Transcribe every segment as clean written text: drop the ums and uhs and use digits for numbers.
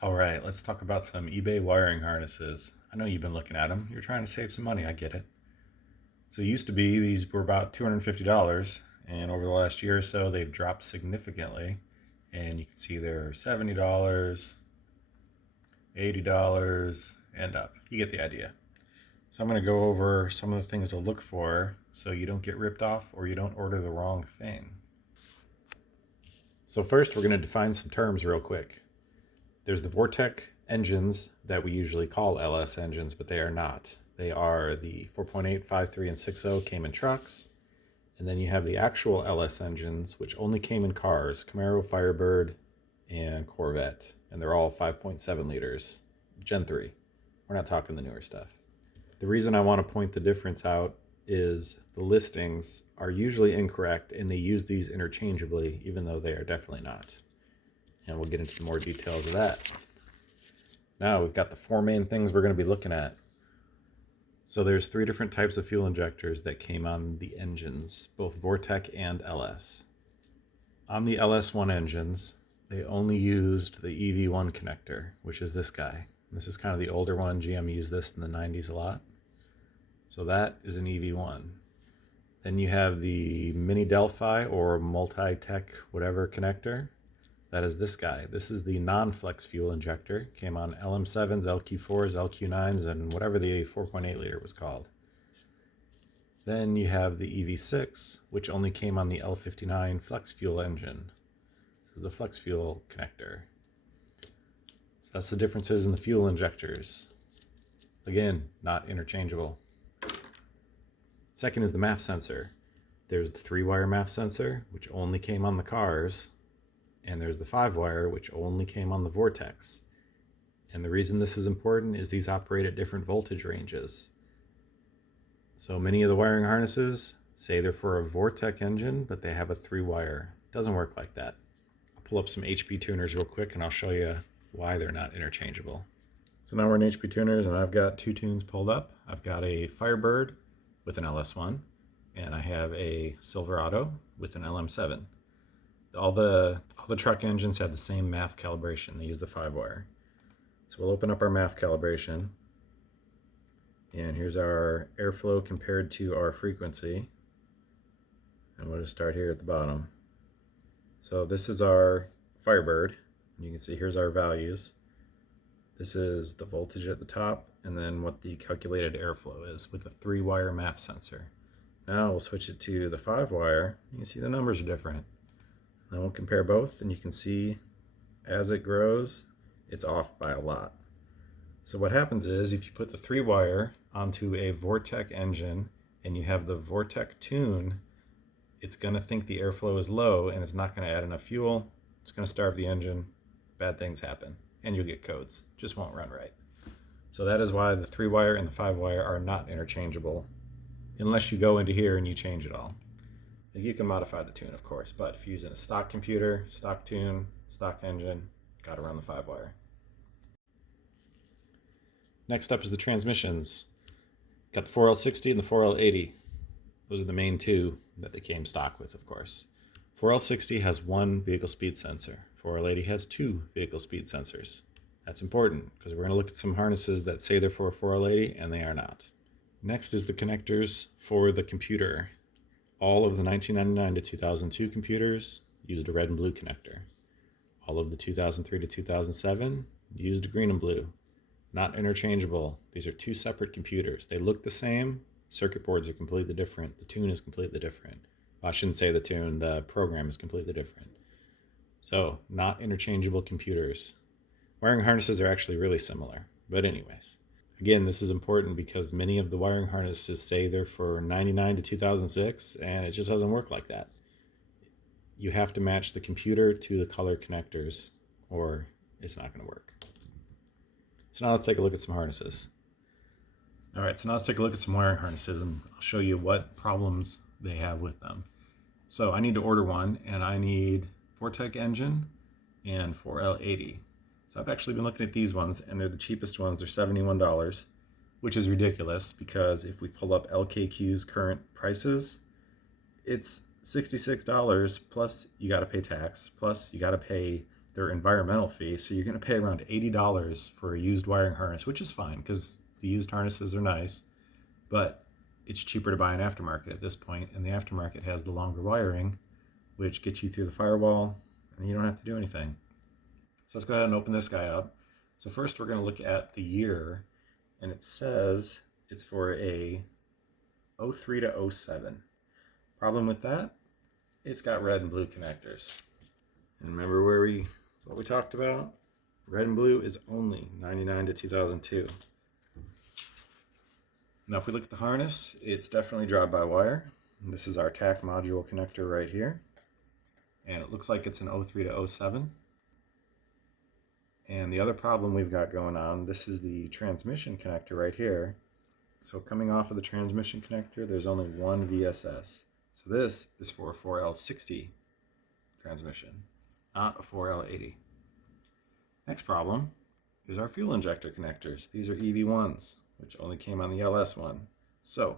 All right, let's talk about some eBay wiring harnesses. I know you've been looking at them. You're trying to save some money, I get it. So it used to be these were about $250, and over the last year or so, they've dropped significantly. And you can see they're $70, $80, and up. You get the idea. So I'm going to go over some of the things to look for so you don't get ripped off or you don't order the wrong thing. So first, we're going to define some terms real quick. There's the Vortec engines that we usually call LS engines, but they are not. They are the 4.8, 5.3, and 6.0 came in trucks. And then you have the actual LS engines, which only came in cars, Camaro, Firebird, and Corvette. And they're all 5.7 liters, Gen 3. We're not talking the newer stuff. The reason I want to point the difference out is the listings are usually incorrect and they use these interchangeably, even though they are definitely not. And we'll get into more details of that. Now we've got the four main things we're going to be looking at. So there's three different types of fuel injectors that came on the engines, both Vortec and LS. On the LS1 engines, they only used the EV1 connector, which is this guy. This is kind of the older one. GM used this in the 90s a lot. So that is an EV1. Then you have the Mini Delphi or multi-tech whatever connector. That is this guy. This is the non-flex fuel injector. Came on LM7s, LQ4s, LQ9s, and whatever the 4.8 liter was called. Then you have the EV6, which only came on the L59 flex fuel engine. This is the flex fuel connector. So that's the differences in the fuel injectors. Again, not interchangeable. Second is the MAF sensor. There's the 3-wire MAF sensor, which only came on the cars. And there's the 5-wire, which only came on the Vortex. And the reason this is important is these operate at different voltage ranges. So many of the wiring harnesses say they're for a Vortec engine, but they have a 3-wire. It doesn't work like that. I'll pull up some HP tuners real quick and I'll show you why they're not interchangeable. So now we're in HP tuners and I've got two tunes pulled up. I've got a Firebird with an LS1 and I have a Silverado with an LM7. All the truck engines have the same MAF calibration. They use the 5-wire. So we'll open up our MAF calibration. And here's our airflow compared to our frequency. And we'll just start here at the bottom. So this is our Firebird. You can see here's our values. This is the voltage at the top and then what the calculated airflow is with a 3-wire MAF sensor. Now we'll switch it to the 5-wire. You can see the numbers are different. Now we'll compare both and you can see as it grows, it's off by a lot. So what happens is if you put the 3-wire onto a Vortec engine and you have the Vortec tune, it's going to think the airflow is low and it's not going to add enough fuel. It's going to starve the engine. Bad things happen and you'll get codes. Just won't run right. So that is why the 3-wire and the 5-wire are not interchangeable unless you go into here and you change it all. You can modify the tune, of course, but if you're using a stock computer, stock tune, stock engine, got to run the 5-wire. Next up is the transmissions. Got the 4L60 and the 4L80. Those are the main two that they came stock with, of course. 4L60 has one vehicle speed sensor. 4L80 has two vehicle speed sensors. That's important because we're going to look at some harnesses that say they're for a 4L80 and they are not. Next is the connectors for the computer. All of the 1999 to 2002 computers used a red and blue connector. All of the 2003 to 2007 used a green and blue. Not interchangeable. These are two separate computers. They look the same. Circuit boards are completely different. The tune is completely different. Well, I shouldn't say the tune. The program is completely different. So, not interchangeable computers. Wiring harnesses are actually really similar. But anyways. Again, this is important because many of the wiring harnesses say they're for 99 to 2006, and it just doesn't work like that. You have to match the computer to the color connectors, or it's not going to work. So now let's take a look at some harnesses. All right, so now let's take a look at some wiring harnesses, and I'll show you what problems they have with them. So I need to order one, and I need Vortec engine and 4L80. So I've actually been looking at these ones, and they're the cheapest ones. They're $71, which is ridiculous because if we pull up LKQ's current prices, it's $66 plus you got to pay tax, plus you got to pay their environmental fee. So you're going to pay around $80 for a used wiring harness, which is fine because the used harnesses are nice, but it's cheaper to buy an aftermarket at this point, and the aftermarket has the longer wiring, which gets you through the firewall, and you don't have to do anything. So let's go ahead and open this guy up. So first we're going to look at the year, and it says it's for a 03 to 07. Problem with that, it's got red and blue connectors. And remember what we talked about? Red and blue is only 99 to 2002. Now if we look at the harness, it's definitely drive-by-wire. This is our TAC module connector right here. And it looks like it's an 03 to 07. And the other problem we've got going on, this is the transmission connector right here. So coming off of the transmission connector, there's only one VSS. So this is for a 4L60 transmission, not a 4L80. Next problem is our fuel injector connectors. These are EV1s, which only came on the LS one. So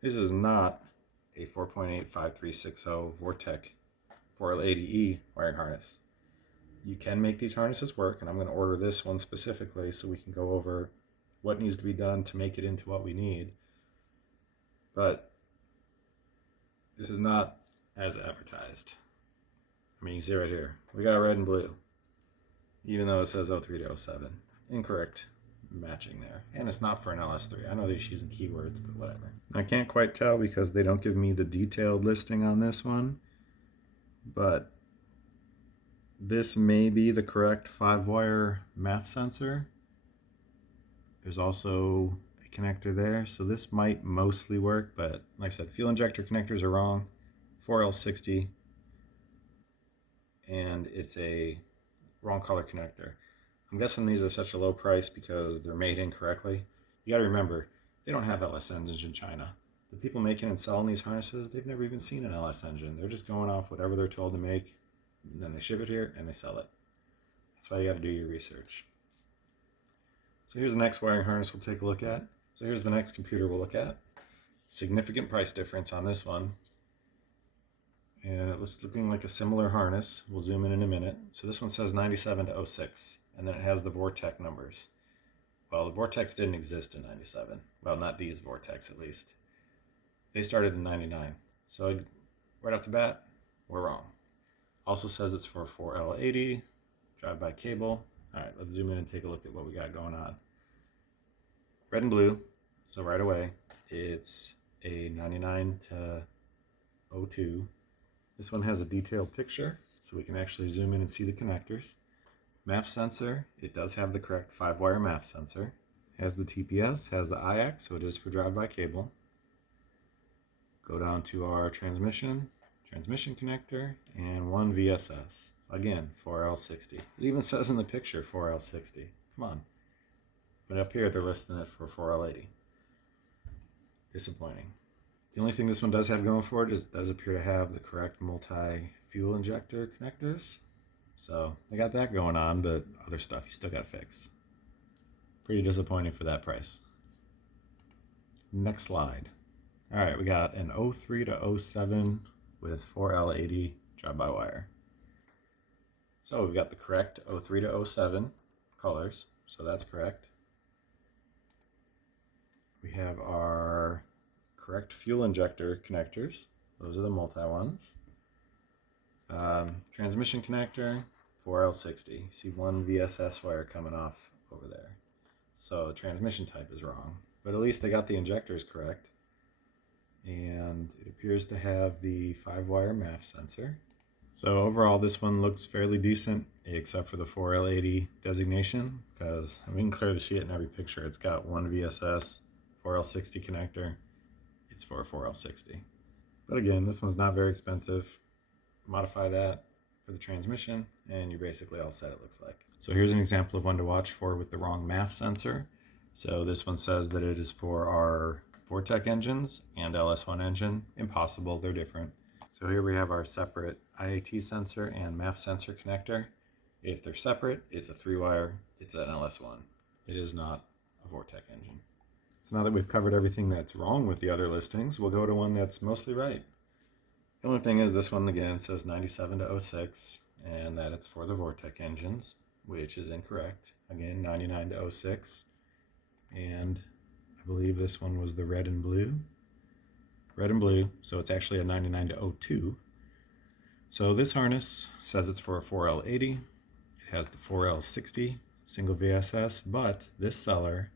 this is not a 4.85360 Vortec 4L80E wiring harness. You can make these harnesses work, and I'm going to order this one specifically so we can go over what needs to be done to make it into what we need. But this is not as advertised. I mean, you see right here, we got red and blue, even though it says 03 to 07. Incorrect matching there. And it's not for an LS3. I know they're just using keywords, but whatever. I can't quite tell because they don't give me the detailed listing on this one, but this may be the correct 5-wire MAF sensor. There's also a connector there, so this might mostly work, but like I said, fuel injector connectors are wrong. 4L60, and it's a wrong color connector. I'm guessing these are such a low price because they're made incorrectly. You gotta remember, they don't have LS engines in China. The people making and selling these harnesses, they've never even seen an LS engine. They're just going off whatever they're told to make, and then they ship it here and they sell it. That's why you gotta do your research. So here's the next wiring harness we'll take a look at. So here's the next computer we'll look at. Significant price difference on this one. And it looks looking like a similar harness. We'll zoom in a minute. So this one says 97 to 06, and then it has the Vortec numbers. Well, the Vortex didn't exist in 97. Well, not these Vortex at least. They started in 99. So right off the bat, we're wrong. Also says it's for 4L80, drive-by cable. All right, let's zoom in and take a look at what we got going on. Red and blue, so right away, it's a 99 to 02. This one has a detailed picture, so we can actually zoom in and see the connectors. MAF sensor, it does have the correct 5-wire MAF sensor. Has the TPS, has the IX, so it is for drive-by cable. Go down to our transmission connector, and one VSS. Again, 4L60. It even says in the picture 4L60. Come on. But up here they're listing it for 4L80. Disappointing. The only thing this one does have going for it is it does appear to have the correct multi-fuel injector connectors. So they got that going on, but other stuff you still got to fix. Pretty disappointing for that price. Next slide. All right, we got an 03 to 07 with 4L80 drive-by-wire. So we've got the correct 03 to 07 colors, so that's correct. We have our correct fuel injector connectors. Those are the multi ones. Transmission connector, 4L60. You see one VSS wire coming off over there. So transmission type is wrong, but at least they got the injectors correct. And it appears to have the 5-wire MAF sensor. So overall, this one looks fairly decent, except for the 4L80 designation, because we can clearly see it in every picture. It's got one VSS, 4L60 connector. It's for a 4L60. But again, this one's not very expensive. Modify that for the transmission, and you're basically all set, it looks like. So here's an example of one to watch for with the wrong MAF sensor. So this one says that it is for our Vortec engines and LS1 engine. Impossible, they're different. So here we have our separate IAT sensor and MAF sensor connector. If they're separate, it's a 3-wire, it's an LS1. It is not a Vortec engine. So now that we've covered everything that's wrong with the other listings, we'll go to one that's mostly right. The only thing is this one again says 97 to 06, and that it's for the Vortec engines, which is incorrect. Again, 99 to 06. And I believe this one was the red and blue. Red and blue, so it's actually a 99 to 02. So this harness says it's for a 4L80. It has the 4L60 single VSS, but this seller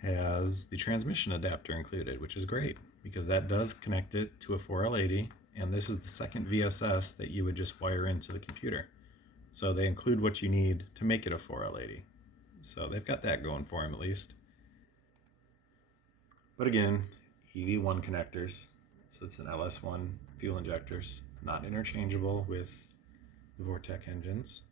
has the transmission adapter included, which is great because that does connect it to a 4L80, and this is the second VSS that you would just wire into the computer. So they include what you need to make it a 4L80. So they've got that going for them at least. But again, EV1 connectors, so it's an LS1 fuel injectors, not interchangeable with the Vortec engines.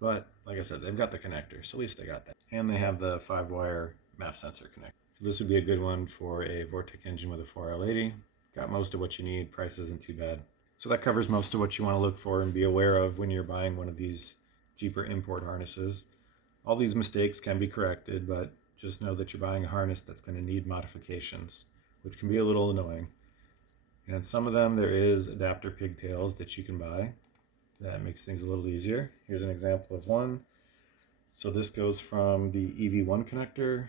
But like I said, they've got the connector, so at least they got that. And they have the 5-wire MAF sensor connector. So this would be a good one for a Vortec engine with a 4L80. Got most of what you need, price isn't too bad. So that covers most of what you want to look for and be aware of when you're buying one of these cheaper import harnesses. All these mistakes can be corrected, but just know that you're buying a harness that's going to need modifications, which can be a little annoying. And some of them, there is adapter pigtails that you can buy. That makes things a little easier. Here's an example of one. So this goes from the EV1 connector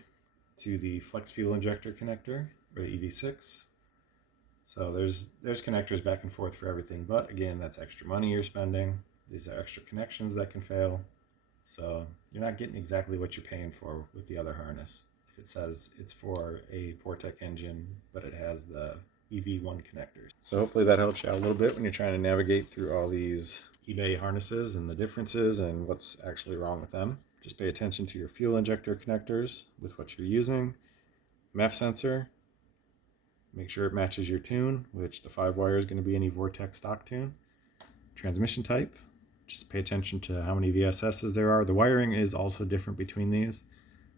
to the flex fuel injector connector, or the EV6. So there's connectors back and forth for everything, but again, that's extra money you're spending. These are extra connections that can fail. So you're not getting exactly what you're paying for with the other harness. If it says it's for a Vortec engine, but it has the EV1 connectors. So hopefully that helps you out a little bit when you're trying to navigate through all these eBay harnesses and the differences and what's actually wrong with them. Just pay attention to your fuel injector connectors with what you're using. MAF sensor, make sure it matches your tune, which the 5-wire is going to be any Vortec stock tune. Transmission type, just pay attention to how many VSSs there are. The wiring is also different between these,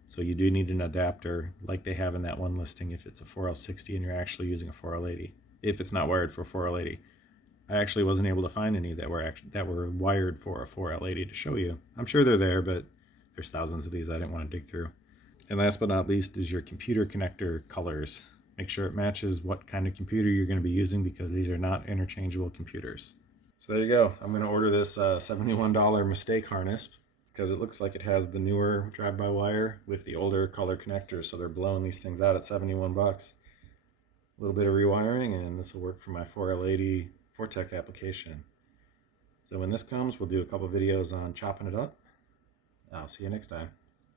so you do need an adapter like they have in that one listing if it's a 4L60 and you're actually using a 4L80, if it's not wired for a 4L80. I actually wasn't able to find any that were wired for a 4L80 to show you. I'm sure they're there, but there's thousands of these I didn't want to dig through. And last but not least is your computer connector colors. Make sure it matches what kind of computer you're going to be using because these are not interchangeable computers. So there you go. I'm going to order this $71 mistake harness because it looks like it has the newer drive-by-wire with the older color connectors, so they're blowing these things out at 71 bucks. A little bit of rewiring, and this will work for my 4L80 Vortec application. So when this comes, we'll do a couple videos on chopping it up. I'll see you next time.